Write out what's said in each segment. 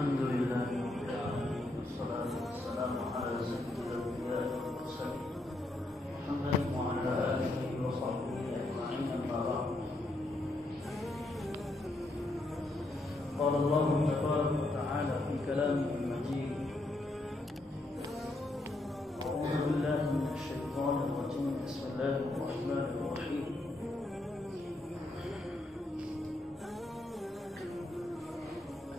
الحمد لله رب العالمين والصلاة والسلام على سيد الأنبياء والمرسلين محمد وعلى آله وصحبه أجمعين أما بعد. قال الله تبارك وتعالى في كلامه المجيد: أعوذ بالله من الشيطان الرجيم بسم الله الرحمن الرحيم.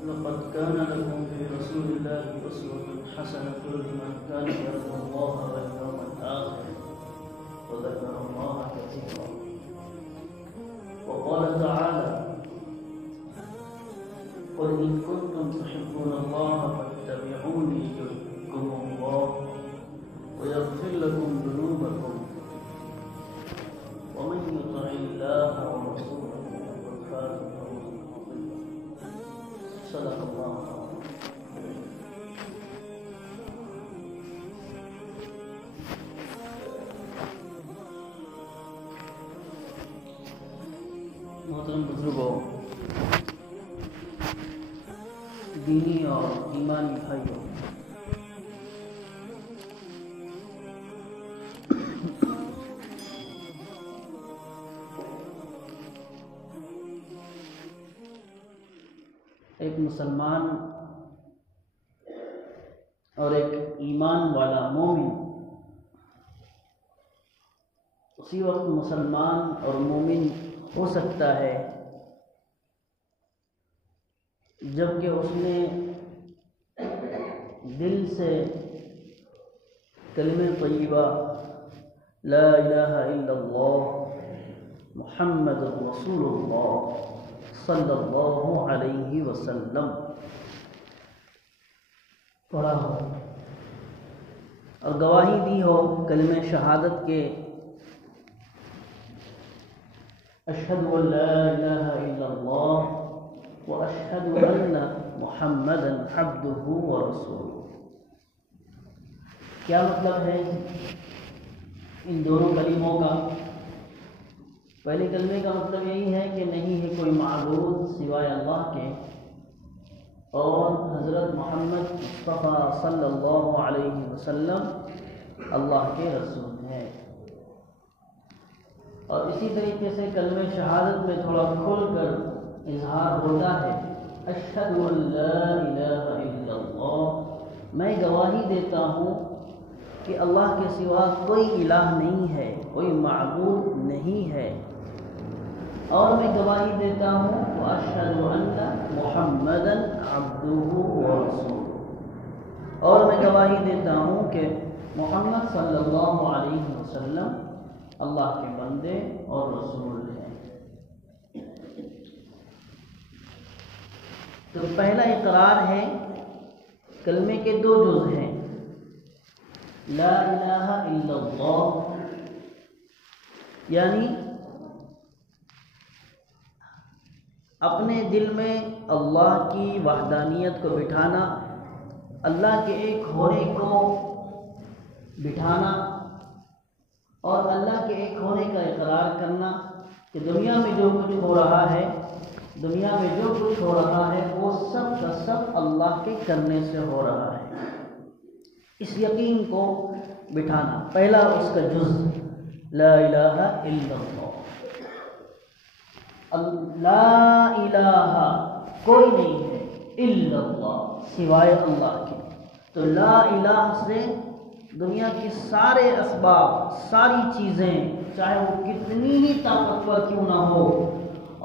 لقد كان لكم في رسول الله أسوة حسنة لمن كان يرجو الله واليوم الآخر وذكر الله كثيرا. وقال تعالى: قل إن كنتم تحبون الله فاتبعوني يحببكم الله ويغفر لكم ذنوبكم ومن يطع الله ورسوله فقد فاز فوزا عظيما. صدق الله. محترم بزرگوں، دینی اور ایمانی بھائیوں، ایک مسلمان اور ایک ایمان والا مومن اسی وقت مسلمان اور مومن ہو سکتا ہے جبکہ اس نے دل سے کلمہ طیبہ لا الہ الا اللہ محمد رسول اللہ صلی اللہ علیہ وسلم پڑھا ہو اور گواہی دی ہو کلمہ شہادت کے اشہد ان لا الہ الا اللہ واشہد ان محمدا عبدہ ورسولہ. کیا مطلب ہے ان دونوں کلموں کا؟ پہلے کلمے کا مطلب یہی ہے کہ نہیں ہے کوئی معبود سوائے اللہ کے اور حضرت محمد مصطفیٰ صلی اللہ علیہ وسلم اللہ کے رسول ہیں. اور اسی طریقے سے کلمہ شہادت میں تھوڑا کھول کر اظہار ہوتا ہے اشہد ان لا الہ الا اللہ، میں گواہی دیتا ہوں کہ اللہ کے سوا کوئی الہ نہیں ہے، کوئی معبود نہیں ہے، اور میں گواہی دیتا ہوں واشہد ان محمدا عبدہ ورسولہ، اور میں گواہی دیتا ہوں کہ محمد صلی اللہ علیہ وسلم اللہ کے بندے اور رسول ہیں. تو پہلا اقرار ہے کلمے کے دو جز ہیں، لا الہ الا اللہ یعنی اپنے دل میں اللہ کی وحدانیت کو بٹھانا، اللہ کے ایک ہونے کو بٹھانا اور اللہ کے ایک ہونے کا اقرار کرنا کہ دنیا میں جو کچھ ہو رہا ہے، دنیا میں جو کچھ ہو رہا ہے وہ سب کا سب اللہ کے کرنے سے ہو رہا ہے. اس یقین کو بٹھانا پہلا اس کا جز لا الہ الا اللہ. لا الہ کوئی نہیں ہے الا اللہ سوائے اللہ کے. تو لا الہ سے دنیا کی سارے اسباب، ساری چیزیں چاہے وہ کتنی ہی طاقتور کیوں نہ ہو،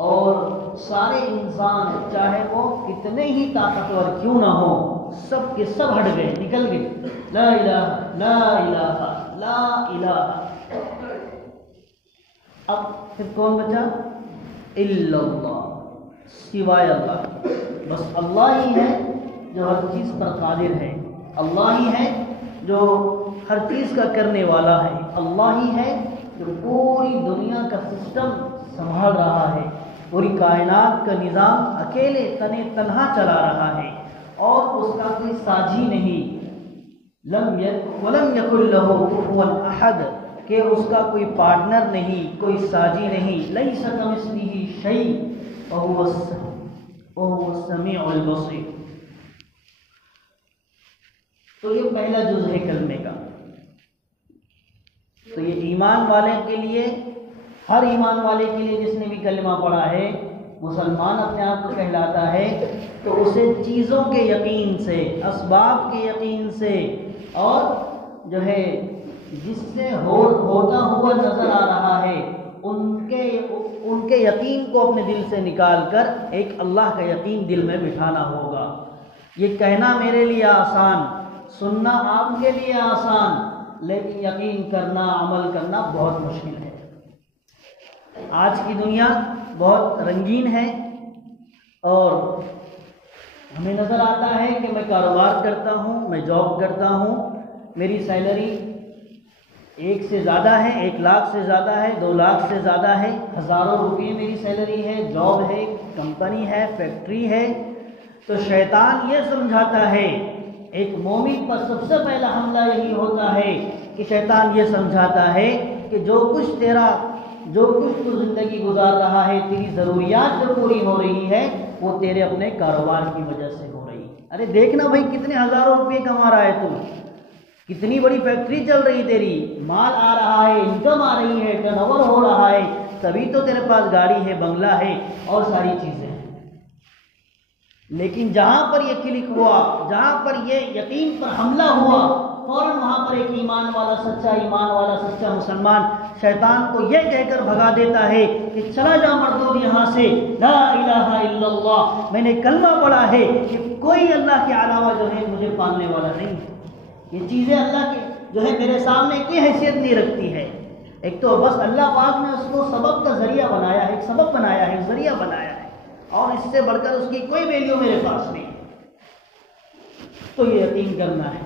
اور سارے انسان چاہے وہ کتنے ہی طاقتور کیوں نہ ہو، سب کے سب ہٹ گئے، نکل گئے. لا الہ لا الہ لا الہ. اب پھر کون بچا؟ الا اللہ سوائے اللہ. بس اللہ ہی ہے جو ہر چیز پر قادر ہے، اللہ ہی ہے جو ہر چیز کا کرنے والا ہے، اللہ ہی ہے جو پوری دنیا کا سسٹم سنبھال رہا ہے، پوری کائنات کا نظام اکیلے تنہا چلا رہا ہے اور اس کا کوئی ساجی نہیں. ولم یکن لہ کفوا احد کہ اس کا کوئی پارٹنر نہیں، کوئی ساجی نہیں. لیس کمثلہ شیء وهو السمیع البصیر. تو یہ پہلا جز ہے کلمے کا۔ تو یہ ایمان والے کے لیے، ہر ایمان والے کے لیے جس نے بھی کلمہ پڑھا ہے، مسلمان اپنے آپ کو کہلاتا ہے، تو اسے چیزوں کے یقین سے، اسباب کے یقین سے، اور جو ہے جس سے ہوتا ہوا نظر آ رہا ہے ان کے یقین کو اپنے دل سے نکال کر ایک اللہ کا یقین دل میں بٹھانا ہوگا۔ یہ کہنا میرے لیے آسان، سننا آپ کے لیے آسان، لیکن یقین کرنا، عمل کرنا بہت مشکل ہے۔ آج کی دنیا بہت رنگین ہے، اور ہمیں نظر آتا ہے کہ میں کاروبار کرتا ہوں، میں جاب کرتا ہوں، میری سیلری 1 سے زیادہ ہے، 1 لاکھ سے زیادہ ہے، 2 لاکھ سے زیادہ ہے، ہزاروں روپے میری سیلری ہے، جاب ہے، کمپنی ہے، فیکٹری ہے۔ تو شیطان یہ سمجھاتا ہے، ایک مومن پر سب سے پہلا حملہ یہی ہوتا ہے کہ شیطان یہ سمجھاتا ہے کہ جو کچھ تو زندگی گزار رہا ہے، تیری ضروریات جو پوری ہو رہی ہے وہ تیرے اپنے کاروبار کی وجہ سے ہو رہی ہے۔ ارے دیکھنا بھائی، کتنے ہزاروں روپے کما رہا ہے تو، کتنی بڑی فیکٹری چل رہی تیری، مال آ رہا ہے، انکم آ رہی ہے، ٹرن اوور ہو رہا ہے، تبھی تو تیرے پاس گاڑی ہے، بنگلہ ہے اور ساری چیزیں ہیں۔ لیکن جہاں پر یہ کلک ہوا، جہاں پر یہ یقین پر حملہ ہوا، فوراً وہاں پر ایک ایمان والا سچا مسلمان شیطان کو یہ کہہ کر بھگا دیتا ہے کہ چلا جا مردود یہاں سے، لا الہ الا اللہ، میں نے کلمہ پڑھا ہے کہ کوئی اللہ کے علاوہ جو ہے مجھے پالنے والا نہیں ہے، یہ چیزیں اللہ کے جو ہے میرے سامنے کی حیثیت نہیں رکھتی ہے۔ ایک تو بس اللہ پاک نے اس کو سبب کا ذریعہ بنایا ہے، ایک سبب بنایا ہے، ایک ذریعہ بنایا ہے، اور اس سے بڑھ کر اس کی کوئی ویلیو میرے پاس نہیں۔ تو یہ یقین کرنا ہے۔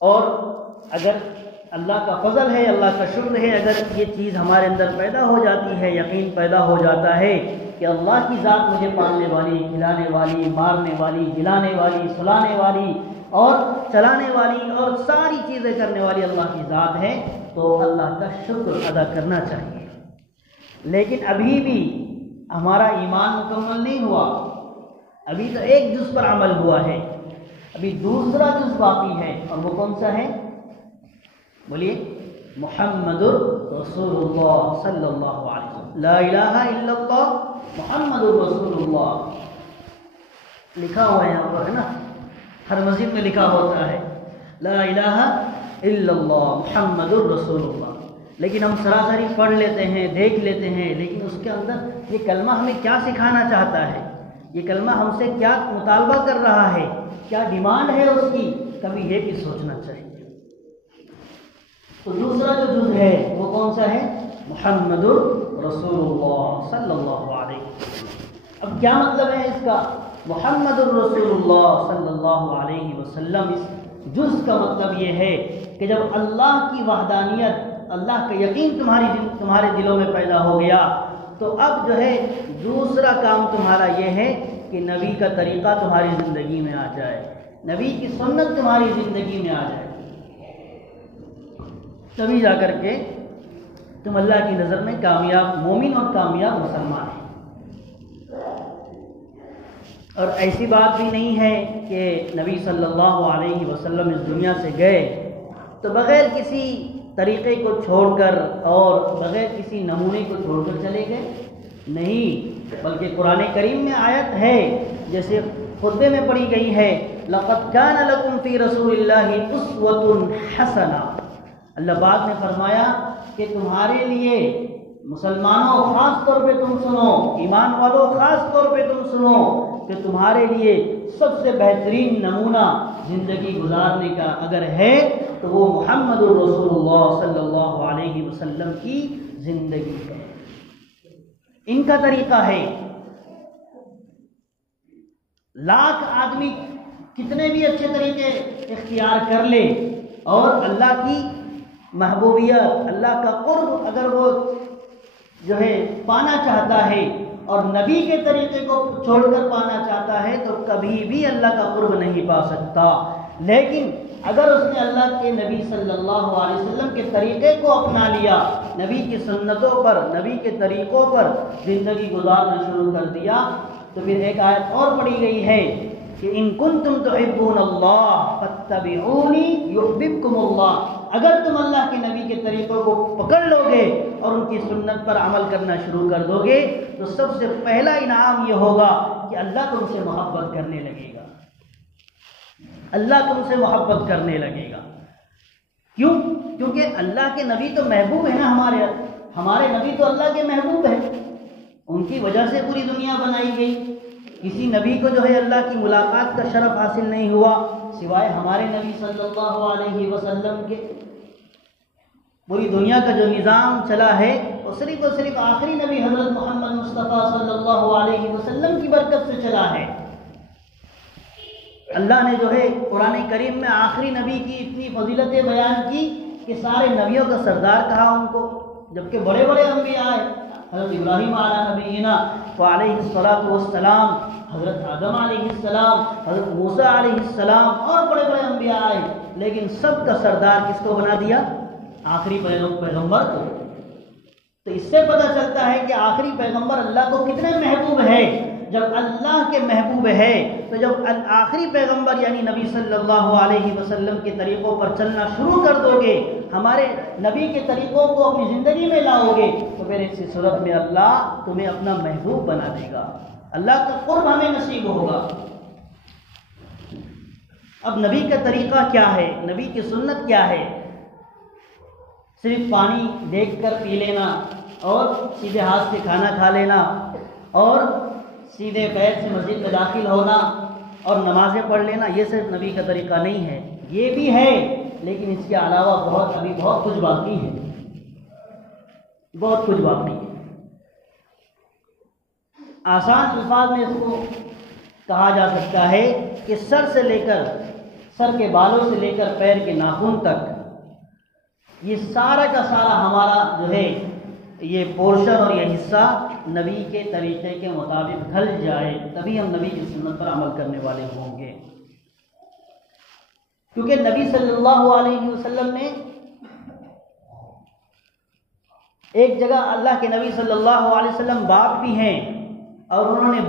اور اگر اللہ کا فضل ہے، اللہ کا شکر ہے، اگر یہ چیز ہمارے اندر پیدا ہو جاتی ہے، یقین پیدا ہو جاتا ہے کہ اللہ کی ذات مجھے پالنے والی، کھلانے والی، مارنے والی، جلانے والی، سلانے والی اور چلانے والی اور ساری چیزیں کرنے والی اللہ کی ذات ہے، تو اللہ کا شکر ادا کرنا چاہیے۔ لیکن ابھی بھی ہمارا ایمان مکمل نہیں ہوا، ابھی تو ایک جز پر عمل ہوا ہے، ابھی دوسرا جز باقی ہے، اور وہ کون سا ہے؟ بولیے، محمد رسول اللہ صلی اللہ علیہ وسلم، لا الہ الا اللہ محمد رسول اللہ لکھا ہوا ہے یہاں پر، ہے نا، ہر مسجد میں لکھا ہوتا ہے لا الہ الا اللہ محمد رسول اللہ، لیکن ہم سراسری پڑھ لیتے ہیں، دیکھ لیتے ہیں، لیکن اس کے اندر یہ کلمہ ہمیں کیا سکھانا چاہتا ہے، یہ کلمہ ہم سے کیا مطالبہ کر رہا ہے، کیا ڈیمانڈ ہے اس کی، کبھی یہ بھی سوچنا چاہیے۔ تو دوسرا جو جز ہے وہ کون سا ہے؟ محمد رسول اللہ صلی اللہ علیہ وسلم۔ اب کیا مطلب ہے اس کا؟ محمد رسول اللہ صلی اللہ علیہ وسلم، اس جز کا مطلب یہ ہے کہ جب اللہ کی وحدانیت، اللہ کا یقین تمہارے دلوں میں پیدا ہو گیا، تو اب جو ہے دوسرا کام تمہارا یہ ہے کہ نبی کا طریقہ تمہاری زندگی میں آ جائے، نبی کی سنت تمہاری زندگی میں آ جائے، تبھی جا کر کے تم اللہ کی نظر میں کامیاب مومن اور کامیاب مسلمان ہیں۔ اور ایسی بات بھی نہیں ہے کہ نبی صلی اللہ علیہ وسلم اس دنیا سے گئے تو بغیر کسی طریقے کو چھوڑ کر اور بغیر کسی نمونے کو چھوڑ کر چلے گئے، نہیں، بلکہ قرآن کریم میں آیت ہے، جیسے خطبے میں پڑھی گئی ہے، لَقَدْ كَانَ لَكُمْ فِي رَسُولِ اللَّهِ أُسْوَةٌ حَسَنَةٌ، اللہ پاک نے فرمایا کہ تمہارے لیے، مسلمانوں خاص طور پہ تم سنو، ایمان والوں خاص طور پہ تم سنو، کہ تمہارے لیے سب سے بہترین نمونہ زندگی گزارنے کا اگر ہے تو وہ محمد رسول اللہ صلی اللہ علیہ وسلم کی زندگی ہے، ان کا طریقہ ہے۔ لاکھ آدمی کتنے بھی اچھے طریقے اختیار کر لے اور اللہ کی محبوبیت، اللہ کا قرب اگر وہ جو ہے پانا چاہتا ہے اور نبی کے طریقے کو چھوڑ کر پانا چاہتا ہے تو کبھی بھی اللہ کا قرب نہیں پا سکتا۔ لیکن اگر اس نے اللہ کے نبی صلی اللہ علیہ وسلم کے طریقے کو اپنا لیا، نبی کی سنتوں پر، نبی کے طریقوں پر زندگی گزارنا شروع کر دیا، تو پھر ایک آیت اور پڑھی گئی ہے کہ ان کنتم تحبون اللہ فاتبعونی یحببکم اللہ، اگر تم اللہ کے نبی کے طریقوں کو پکڑ لو گے اور ان کی سنت پر عمل کرنا شروع کر دو گے تو سب سے پہلا انعام یہ ہوگا کہ اللہ تم سے محبت کرنے لگے گا، اللہ تم سے محبت کرنے لگے گا۔ کیوں؟ کیونکہ اللہ کے نبی تو محبوب ہے نا، ہمارے نبی تو اللہ کے محبوب ہیں، ان کی وجہ سے پوری دنیا بنائی گئی۔ کسی نبی کو جو ہے اللہ کی ملاقات کا شرف حاصل نہیں ہوا سوائے ہمارے نبی صلی اللہ علیہ وسلم کے۔ پوری دنیا کا جو نظام چلا ہے وہ صرف اور صرف آخری نبی حضرت محمد مصطفیٰ صلی اللہ علیہ وسلم کی برکت سے چلا ہے۔ اللہ نے جو ہے قرآن کریم میں آخری نبی کی اتنی فضیلتیں بیان کی کہ سارے نبیوں کا سردار کہا ان کو، جبکہ بڑے بڑے انبیاء ہیں، حضرت ابراہیم علیہ نبینا وعلیہ الصلاۃ والسلام، حضرت آدم علیہ السلام، حضرت موسیٰ علیہ السلام اور بڑے بڑے انبیاء آئے، لیکن سب کا سردار کس کو بنا دیا؟ آخری پیغمبر کو۔ تو اس سے پتہ چلتا ہے کہ آخری پیغمبر اللہ کو کتنے محبوب ہے۔ جب اللہ کے محبوب ہے تو جب آخری پیغمبر یعنی نبی صلی اللہ علیہ وسلم کے طریقوں پر چلنا شروع کر دو گے، ہمارے نبی کے طریقوں کو اپنی زندگی میں لاؤ گے تو پھر اس صورت میں اللہ تمہیں اپنا محبوب بنا دے گا، اللہ کا قرب ہمیں نصیب ہوگا۔ اب نبی کا طریقہ کیا ہے؟ نبی کی سنت کیا ہے؟ صرف پانی دیکھ کر پی لینا اور سیدھے ہاتھ سے کھانا کھا لینا اور سیدھے پیر سے مسجد میں داخل ہونا اور نمازیں پڑھ لینا، یہ صرف نبی کا طریقہ نہیں ہے۔ یہ بھی ہے لیکن اس کے علاوہ ابھی بہت کچھ باقی ہے، بہت کچھ باقی ہے۔ آسان الفاظ میں اس کو کہا جا سکتا ہے کہ سر کے بالوں سے لے کر پیر کے ناخن تک یہ سارا کا سارا ہمارا جو ہے یہ پورشن اور یہ حصہ نبی کے طریقے کے مطابق ڈھل جائے، تبھی ہم نبی کی سنت پر عمل کرنے والے ہوں گے۔ کیونکہ نبی صلی اللہ علیہ وسلم نے ایک جگہ، اللہ کے نبی صلی اللہ علیہ وسلم باپ بھی ہیں اور انہوں نے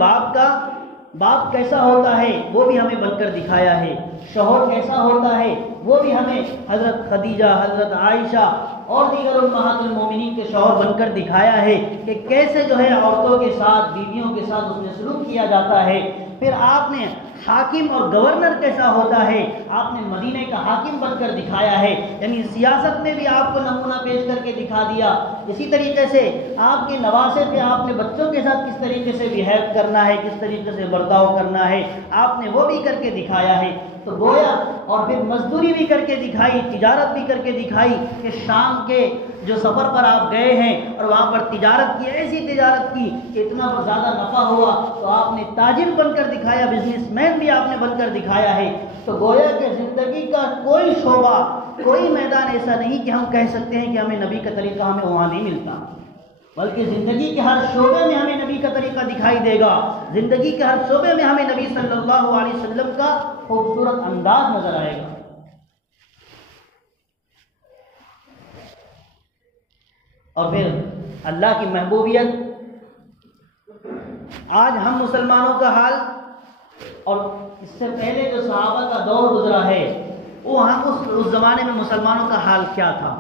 باپ کیسا ہوتا ہے وہ بھی ہمیں بن کر دکھایا ہے، شوہر کیسا ہوتا ہے وہ بھی ہمیں حضرت خدیجہ، حضرت عائشہ اور دیگر امہات المومنین کے شوہر بن کر دکھایا ہے کہ کیسے جو ہے عورتوں کے ساتھ، بیویوں کے ساتھ اس میں سلوک کیا جاتا ہے۔ پھر آپ نے حاکم اور گورنر کیسا ہوتا ہے آپ نے مدینے کا حاکم بن کر دکھایا ہے، یعنی سیاست میں بھی آپ کو نمونہ پیش کر کے دکھا دیا۔ اسی طریقے سے آپ کے نواسے تھے، آپ نے بچوں کے ساتھ کس طریقے سے بیہیو کرنا ہے، کس طریقے سے برتاؤ کرنا ہے، آپ نے وہ بھی کر کے دکھایا ہے۔ تو گویا اور پھر مزدوری بھی کر کے دکھائی، تجارت بھی کر کے دکھائی کہ شام کے جو سفر پر آپ گئے ہیں اور وہاں پر تجارت کی، ایسی تجارت کی کہ اتنا زیادہ نفع ہوا تو آپ نے تاجر بن کر دکھایا، بزنس مین بھی آپ نے بن کر دکھایا ہے۔ تو گویا کہ زندگی کا کوئی شعبہ، کوئی میدان ایسا نہیں کہ ہم کہہ سکتے ہیں کہ ہمیں نبی کا طریقہ ہمیں وہاں نہیں ملتا، بلکہ زندگی کے ہر شعبے میں ہمیں نبی کا طریقہ دکھائی دے گا، زندگی کے ہر شعبے میں ہمیں نبی صلی اللہ علیہ وسلم کا خوبصورت انداز نظر آئے گا۔ اور پھر اللہ کی محبوبیت، آج ہم مسلمانوں کا حال اور اس سے پہلے جو صحابہ کا دور گزرا ہے اس زمانے میں مسلمانوں کا حال کیا تھا؟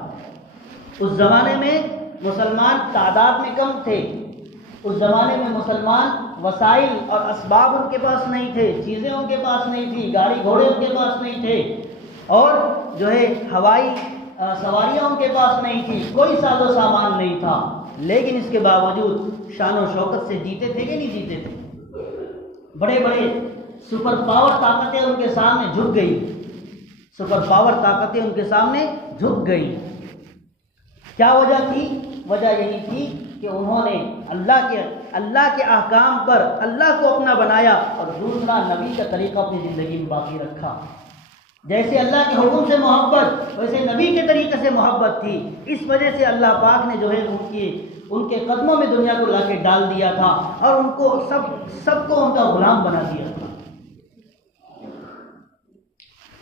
اس زمانے میں مسلمان تعداد میں کم تھے، اس زمانے میں مسلمان وسائل اور اسباب ان کے پاس نہیں تھے، چیزیں ان کے پاس نہیں تھی، گاڑی گھوڑے ان کے پاس نہیں تھے، اور جو ہے ہوائی سواریاں ان کے پاس نہیں تھی، کوئی ساز و سامان نہیں تھا، لیکن اس کے باوجود شان و شوکت سے جیتے تھے کہ نہیں جیتے تھے؟ بڑے بڑے سپر پاور طاقتیں ان کے سامنے جھک گئی، سپر پاور طاقتیں ان کے سامنے جھک گئی۔ کیا وجہ تھی؟ وجہ یہی تھی کہ انہوں نے اللہ کے احکام پر اللہ کو اپنا بنایا اور دوسرا نبی کا طریقہ اپنی زندگی میں باقی رکھا۔ جیسے اللہ کے حکم سے محبت ویسے نبی کے طریقے سے محبت تھی، اس وجہ سے اللہ پاک نے جو ہے ان کے قدموں میں دنیا کو لا کے ڈال دیا تھا اور ان کو سب کو ان کا غلام بنا دیا تھا۔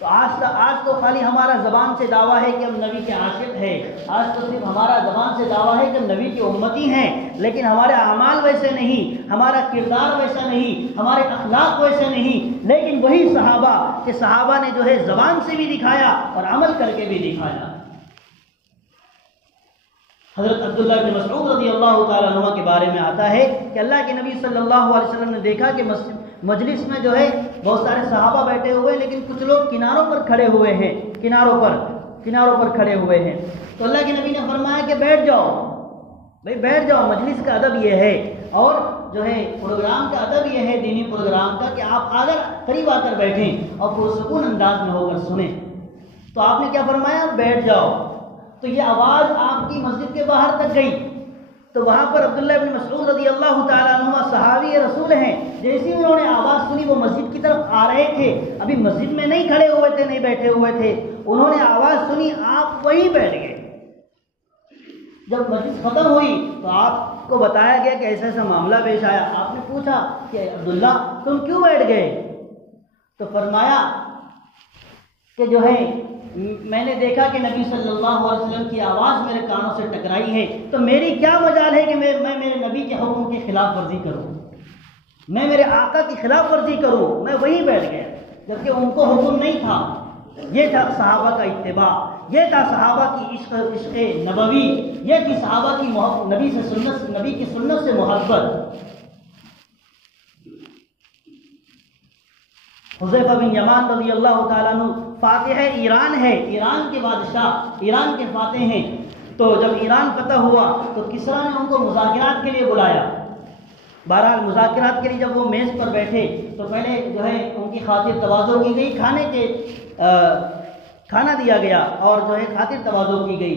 تو آج تو خالی ہمارا زبان سے دعویٰ ہے کہ ہم نبی کے عاشق ہیں، آج تو صرف ہمارا زبان سے دعویٰ ہے کہ ہم نبی کے امتی ہیں، لیکن ہمارے اعمال ویسے نہیں، ہمارا کردار ویسا نہیں، ہمارے اخلاق ویسے نہیں۔ لیکن وہی صحابہ کہ صحابہ نے جو ہے زبان سے بھی دکھایا اور عمل کر کے بھی دکھایا۔ حضرت عبداللہ بن مسعود رضی اللہ تعالیٰ عنہ کے بارے میں آتا ہے کہ اللہ کے نبی صلی اللہ علیہ وسلم نے دیکھا کہ مجلس میں جو ہے بہت سارے صحابہ بیٹھے ہوئے ہیں، لیکن کچھ لوگ کناروں پر کھڑے ہوئے ہیں، کناروں پر کھڑے ہوئے ہیں۔ تو اللہ کے نبی نے فرمایا کہ بیٹھ جاؤ بھائی، بیٹھ جاؤ، مجلس کا ادب یہ ہے، اور جو ہے پروگرام کا ادب یہ ہے، دینی پروگرام کا، کہ آپ اگر قریب آ کر بیٹھیں اور پرسکون انداز میں ہو کر سنیں۔ تو آپ نے کیا فرمایا؟ بیٹھ جاؤ۔ تو یہ آواز آپ کی مسجد کے باہر تک گئی، تو وہاں پر عبداللہ بن مسعود رضی اللہ تعالیٰ عنہ صحابی رسول ہیں، جیسے انہوں نے آواز سنی وہ مسجد کی طرف آ رہے تھے، ابھی مسجد میں نہیں کھڑے ہوئے تھے، نہیں بیٹھے ہوئے تھے، انہوں نے آواز سنی، آپ وہیں بیٹھ گئے۔ جب مجلس ختم ہوئی تو آپ کو بتایا گیا کہ ایسا ایسا معاملہ پیش آیا۔ آپ نے پوچھا کہ عبداللہ تم کیوں بیٹھ گئے؟ تو فرمایا کہ جو ہے میں نے دیکھا کہ نبی صلی اللہ علیہ وسلم کی آواز میرے کانوں سے ٹکرائی ہے، تو میری کیا مجال ہے کہ میں میرے نبی کے حکم کی خلاف ورزی کروں، میں میرے آقا کی خلاف ورزی کروں۔ میں وہیں بیٹھ گیا، جبکہ ان کو حکم نہیں تھا۔ یہ تھا صحابہ کا اتباع، یہ تھا صحابہ کی عشق نبوی، یہ تھی صحابہ کی نبی کی سنت سے محبت۔ حذیفہ بن یمان رضی اللہ تعالیٰ عنہ فاتح ایران ہے، ایران کے بادشاہ، ایران کے فاتح ہیں۔ تو جب ایران فتح ہوا تو کسریٰ نے ان کو مذاکرات کے لیے بلایا۔ بہرحال مذاکرات کے لیے جب وہ میز پر بیٹھے تو پہلے جو ہے ان کی خاطر تواضع کی گئی، کھانا دیا گیا اور جو ہے خاطر تواضع کی گئی۔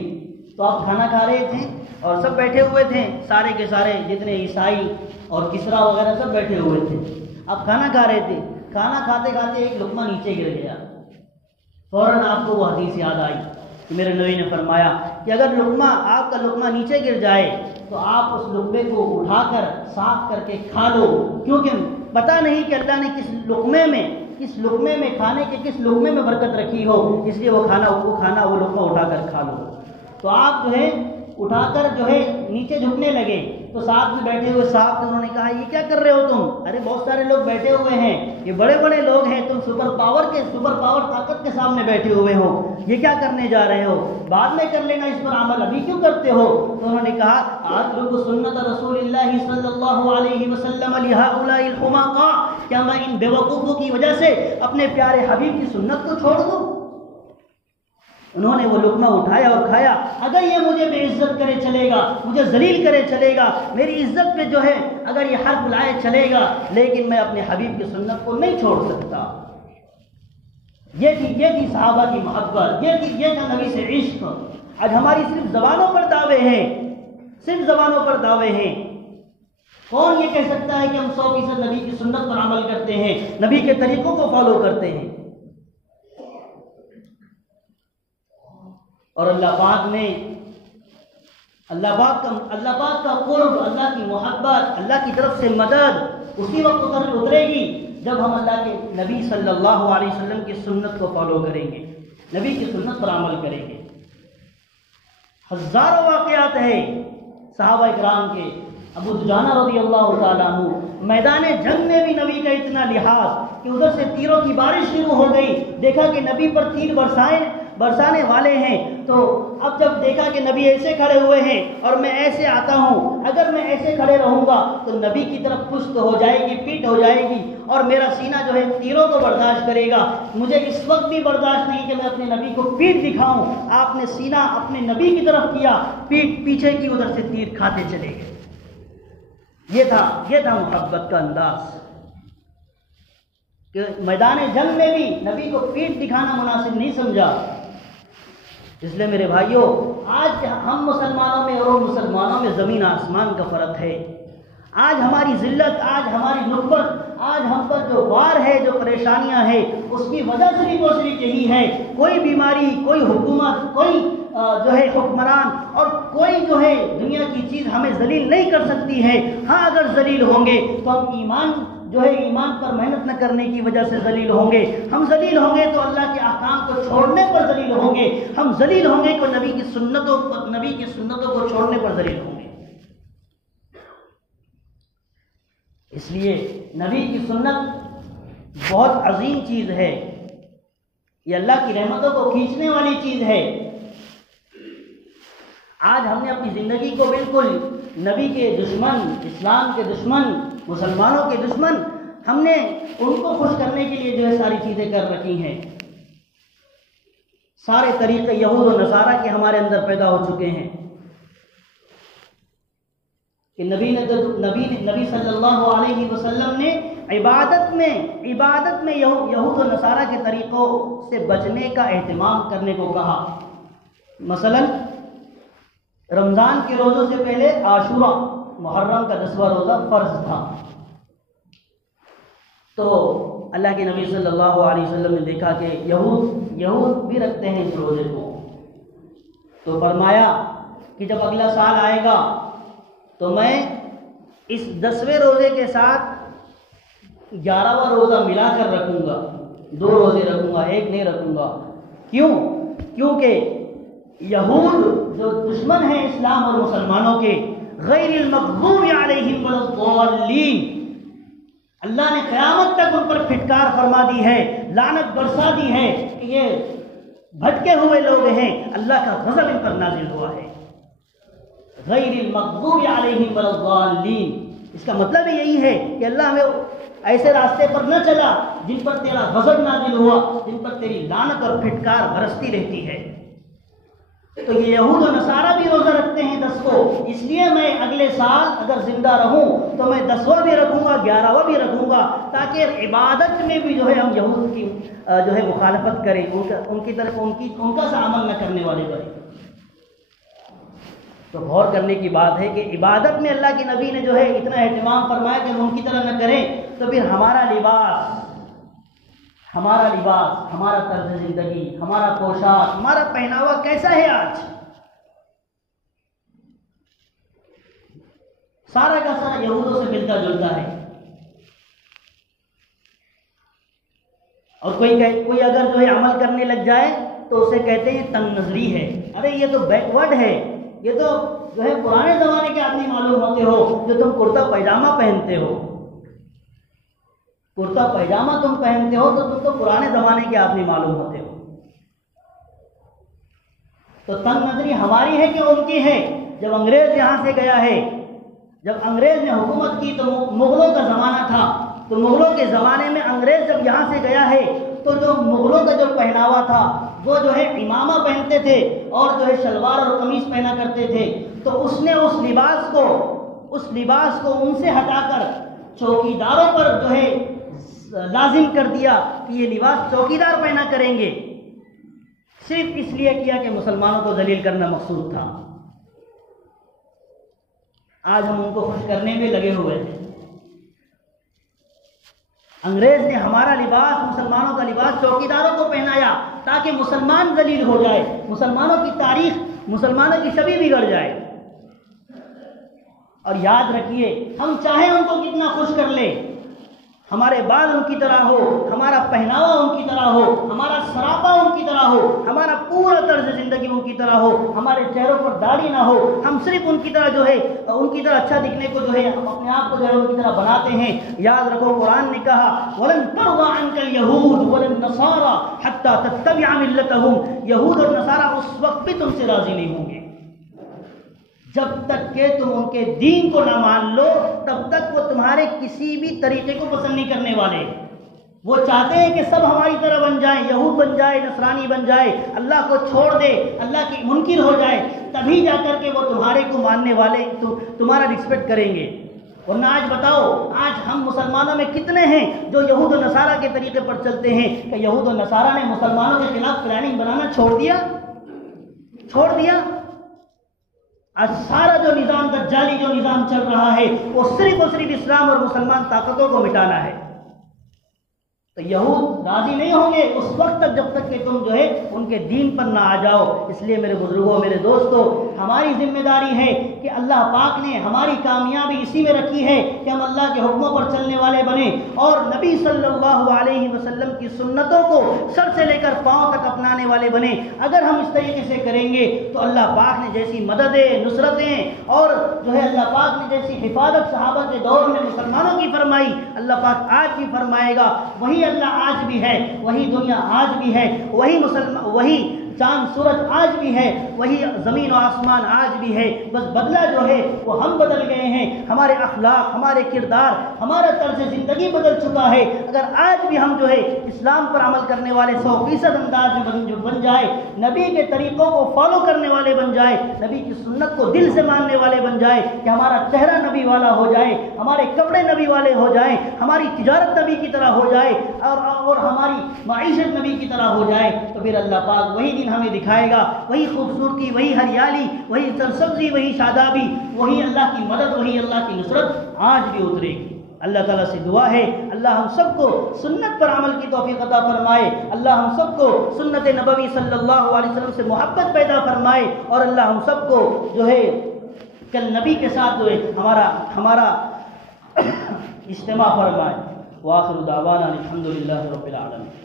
تو آپ کھانا کھا رہے تھے اور سب بیٹھے ہوئے تھے، سارے کے سارے جتنے عیسائی اور کسریٰ وغیرہ سب بیٹھے ہوئے تھے۔ آپ کھانا کھا رہے تھے، کھانا کھاتے کھاتے ایک لقمہ نیچے گر گیا، فوراً آپ کو وہ حدیث یاد آئی کہ میرے نبی نے فرمایا کہ اگر آپ کا لقمہ نیچے گر جائے تو آپ اس لقمے کو اٹھا کر صاف کر کے کھا لو، کیونکہ پتہ نہیں کہ اللہ نے کس لقمے میں کھانے کے کس لقمے میں برکت رکھی ہو، اس لیے وہ لقمہ اٹھا کر کھا لو۔ تو آپ جو ہے اٹھا کر جو ہے نیچے جھکنے لگے، تو ساتھ میں بیٹھے ہوئے صاحب سے انہوں نے کہا یہ کیا کر رہے ہو تم؟ ارے بہت سارے لوگ بیٹھے ہوئے ہیں، یہ بڑے بڑے لوگ ہیں، تم سپر پاور طاقت کے سامنے بیٹھے ہوئے ہو، یہ کیا کرنے جا رہے ہو؟ بعد میں کر لینا اس پر عمل، ابھی کیوں کرتے ہو؟ تو انہوں نے کہا اترک سنت رسول اللہ صلی اللہ علیہ وسلم لہؤلاء الحمقاء، کیا میں ان بیوقوفوں کی وجہ سے اپنے پیارے حبیب کی سنت کو چھوڑ دوں؟ انہوں نے وہ لقمہ اٹھایا اور کھایا۔ اگر یہ مجھے بے عزت کرے چلے گا، مجھے ذلیل کرے چلے گا، میری عزت پہ جو ہے اگر یہ حرف لائے چلے گا، لیکن میں اپنے حبیب کی سنت کو نہیں چھوڑ سکتا۔ یہ تھی صحابہ کی محبت، یہ تھا نبی سے عشق۔ آج ہماری صرف زبانوں پر دعوے ہیں، کون یہ کہہ سکتا ہے کہ ہم 100% نبی کی سنت پر عمل کرتے ہیں، نبی کے طریقوں کو فالو کرتے ہیں؟ اور اللہ پاک کا قرب، اللہ کی محبت، اللہ کی طرف سے مدد اسی وقت اترے گی جب ہم اللہ کے نبی صلی اللہ علیہ وسلم کی سنت کو فالو کریں گے، نبی کی سنت پر عمل کریں گے۔ ہزاروں واقعات ہیں صحابہ اکرام کے۔ ابو دجانہ رضی اللہ تعالیٰ عنہ میدان جنگ میں بھی نبی کا اتنا لحاظ کہ ادھر سے تیروں کی بارش شروع ہو گئی، دیکھا کہ نبی پر تیر برسانے والے ہیں، تو اب جب دیکھا کہ نبی ایسے کھڑے ہوئے ہیں اور میں ایسے آتا ہوں، اگر میں ایسے کھڑے رہوں گا تو نبی کی طرف پشت ہو جائے گی، پیٹ ہو جائے گی، اور میرا سینہ جو ہے تیروں کو برداشت کرے گا۔ مجھے اس وقت بھی برداشت نہیں کہ میں اپنے نبی کو پیٹ دکھاؤں۔ آپ نے سینہ اپنے نبی کی طرف کیا، پیٹ پیچھے کی، ادھر سے تیر کھاتے چلے گئے۔ یہ تھا محبت کا انداز کہ میدان جنگ میں بھی نبی کو پیٹ دکھانا مناسب نہیں سمجھا۔ اس لیے میرے بھائیوں، آج ہم مسلمانوں میں اور وہ مسلمانوں میں زمین آسمان کا فرق ہے۔ آج ہماری ذلت، آج ہماری نخبت، آج ہم پر جو وار ہے، جو پریشانیاں ہیں، اس کی وجہ صرف اور صرف یہی ہے، کوئی بیماری، کوئی حکومت، کوئی جو ہے حکمران اور کوئی جو ہے دنیا کی چیز ہمیں ذلیل نہیں کر سکتی ہے۔ ہاں اگر ذلیل ہوں گے تو ہم ایمان جو ہے ایمان پر محنت نہ کرنے کی وجہ سے ذلیل ہوں گے. ہم ذلیل ہوں گے تو اللہ کے احکام کو چھوڑنے پر ذلیل ہوں گے. ہم ذلیل ہوں گے تو نبی کی سنتوں کو چھوڑنے پر ذلیل ہوں گے. اس لیے نبی کی سنت بہت عظیم چیز ہے. یہ اللہ کی رحمتوں کو کھینچنے والی چیز ہے. آج ہم نے اپنی زندگی کو بالکل نبی کے دشمن، اسلام کے دشمن، مسلمانوں کے دشمن، ہم نے ان کو خوش کرنے کے لیے جو ہے ساری چیزیں کر رکھی ہیں. سارے طریقے یہود و نصارہ کے ہمارے اندر پیدا ہو چکے ہیں کہ نبی صلی اللہ علیہ وسلم نے عبادت میں یہود و نصارہ کے طریقوں سے بچنے کا اہتمام کرنے کو کہا. مثلا رمضان کے روزوں سے پہلے عاشورہ، محرم کا 10واں روزہ فرض تھا. تو اللہ کے نبی صلی اللہ علیہ وسلم نے دیکھا کہ یہود بھی رکھتے ہیں اس روزے کو، تو فرمایا کہ جب اگلا سال آئے گا تو میں اس 10ویں روزے کے ساتھ 11واں روزہ ملا کر رکھوں گا. 2 روزے رکھوں گا، ایک نہیں رکھوں گا. کیونکہ یہود جو دشمن ہیں اسلام اور مسلمانوں کے، غیر المغضوب علیہم ولا الضالین، اللہ نے قیامت تک ان پر پھٹکار فرما دی ہے، لعنت برسا دی ہے کہ یہ بھٹکے ہوئے لوگ ہیں، اللہ کا غضب ان پر نازل ہوا ہے. غیر المغضوب علیہم ولا الضالین، اس کا مطلب یہی ہے کہ اللہ ہمیں ایسے راستے پر نہ چلا جن پر تیرا غضب نازل ہوا، جن پر تیری لعنت اور پھٹکار برستی رہتی ہے. تو یہ یہود و نصارہ بھی روزہ رکھتے ہیں 10 کو، اس لیے میں اگلے سال اگر زندہ رہوں تو میں 10واں بھی رکھوں گا، 11واں بھی رکھوں گا، تاکہ عبادت میں بھی جو ہے ہم یہود کی جو ہے مخالفت کریں، ان کی طرف ان کا سا عمل نہ کرنے والے بنے. تو غور کرنے کی بات ہے کہ عبادت میں اللہ کے نبی نے جو ہے اتنا اہتمام فرمایا کہ ہم ان کی طرح نہ کریں. تو پھر ہمارا لباس، ہمارا طرز زندگی، ہمارا پوشاک، ہمارا پہناوا کیسا ہے آج؟ سارا کا سارا یہودوں سے ملتا جلتا ہے. اور کوئی اگر جو ہے عمل کرنے لگ جائے تو اسے کہتے ہیں تنگ نظری ہے. ارے یہ تو بیکورڈ ہے، یہ تو جو ہے پرانے زمانے کے آدمی معلوم ہوتے ہو جو تم کرتا پائجامہ پہنتے ہو. کرتا پائجامہ تم پہنتے ہو تو تم تو پرانے زمانے کے آدمی معلوم ہوتے ہو. تو تنگ نظری ہماری ہے کہ ان کی ہے؟ جب انگریز یہاں سے گیا ہے، جب انگریز نے حکومت کی تو مغلوں کا زمانہ تھا، تو مغلوں کے زمانے میں انگریز جب یہاں سے گیا ہے تو جو مغلوں کا جو پہناوا تھا وہ جو ہے امامہ پہنتے تھے اور جو ہے شلوار اور قمیص پہنا کرتے تھے. تو اس نے اس لباس کو ان سے ہٹا کر چوکیداروں پر جو ہے لازم کر دیا کہ یہ لباس چوکیدار پہنا کریں گے، صرف اس لیے کیا کہ مسلمانوں کو ذلیل کرنا مقصود تھا. آج ہم ان کو خوش کرنے میں لگے ہوئے ہیں. انگریز نے ہمارا لباس، مسلمانوں کا لباس چوکیداروں کو پہنایا تاکہ مسلمان ذلیل ہو جائے، مسلمانوں کی تاریخ، مسلمانوں کی چھوی بگڑ جائے. اور یاد رکھیے، ہم چاہیں ان کو کتنا خوش کر لیں، ہمارے بال ان کی طرح ہو، ہمارا پہناوا ان کی طرح ہو، ہمارا سراپا ان کی طرح ہو، ہمارا پورا طرز زندگی ان کی طرح ہو، ہمارے چہروں پر داڑھی نہ ہو، ہم صرف ان کی طرح جو ہے ان کی طرح اچھا دکھنے کو جو ہے ہم اپنے آپ کو جو ہے ان کی طرح بناتے ہیں. یاد رکھو قرآن نے کہا وَلَن تَرْضَىٰ عَنْكَ الْيَهُودُ وَلَا النَّصَارَىٰ حَتَّىٰ تَتَّبِعَ مِلَّتَهُمْ. یہود اور نصارہ اس وقت بھی تم سے راضی نہیں ہوں گے جب تک کہ تم ان کے دین کو نہ مان لو، تب تک وہ تمہارے کسی بھی طریقے کو پسند نہیں کرنے والے. وہ چاہتے ہیں کہ سب ہماری طرح بن جائیں، یہود بن جائے، نصرانی بن جائے، اللہ کو چھوڑ دے، اللہ کی منکر ہو جائے، تبھی جا کر کے وہ تمہارے کو ماننے والے تمہارا رسپیکٹ کریں گے. ورنہ آج بتاؤ، آج ہم مسلمانوں میں کتنے ہیں جو یہود و نصارہ کے طریقے پر چلتے ہیں؟ کہ یہود و نصارہ نے مسلمانوں کے خلاف پلاننگ بنانا چھوڑ دیا. آج سارا جو نظام دجالی جو نظام چل رہا ہے وہ صرف اور صرف اسلام اور مسلمان طاقتوں کو مٹانا ہے. تو یہود راضی نہیں ہوں گے اس وقت تک جب تک کہ تم جو ہے ان کے دین پر نہ آ جاؤ۔ اس لیے میرے بزرگوں، میرے دوستوں، ہماری ذمہ داری ہے کہ اللہ پاک نے ہماری کامیابی اسی میں رکھی ہے کہ ہم اللہ کے حکموں پر چلنے والے بنیں اور نبی صلی اللہ علیہ وسلم کی سنتوں کو سر سے لے کر پاؤں تک اپنانے والے بنیں۔ اگر ہم اس طریقے سے کریں گے تو اللہ پاک نے جیسی مددیں، نصرتیں اور جو ہے اللہ پاک نے جیسی حفاظت صحابہ کے دور میں مسلمانوں کی فرمائی، اللہ پاک آج بھی فرمائے گا۔ وہی اللہ آج بھی ہے، وہی دنیا آج بھی ہے، وہی چاند سورج آج بھی ہے، وہی زمین و آسمان آج بھی ہے، بس بدلہ جو ہے وہ ہم بدل گئے ہیں، ہمارے اخلاق، ہمارے کردار، ہمارا طرز زندگی بدل چکا ہے۔ اگر آج بھی ہم جو ہے اسلام پر عمل کرنے والے 100% انداز میں بن جائے، نبی کے طریقوں کو فالو کرنے والے بن جائے، نبی کی سنت کو دل سے ماننے والے بن جائے کہ ہمارا چہرہ نبی والا ہو جائے، ہمارے کپڑے نبی والے ہو جائیں، ہماری تجارت نبی کی طرح ہو جائے اور ہماری معیشت نبی کی طرح ہو جائے، تو پھر اللہ پاک وہی دن ہمیں دکھائے گا، وہی خوبصورتی، وہی ہریالی، وہی سرسبزی، وہی شادابی، وہی اللہ کی مدد، وہی اللہ کی نصرت آج بھی اترے گی۔ اللہ تعالیٰ سے دعا ہے اللہ ہم سب کو سنت پر عمل کی توفیق عطا فرمائے، اللہ ہم سب کو سنت نبوی صلی اللہ علیہ وسلم سے محبت پیدا فرمائے اور اللہ ہم سب کو جو ہے کل نبی کے ساتھ جو ہے ہمارا اجتماع فرمائے۔ وآخر دعوانا الحمدللہ رب العالمین۔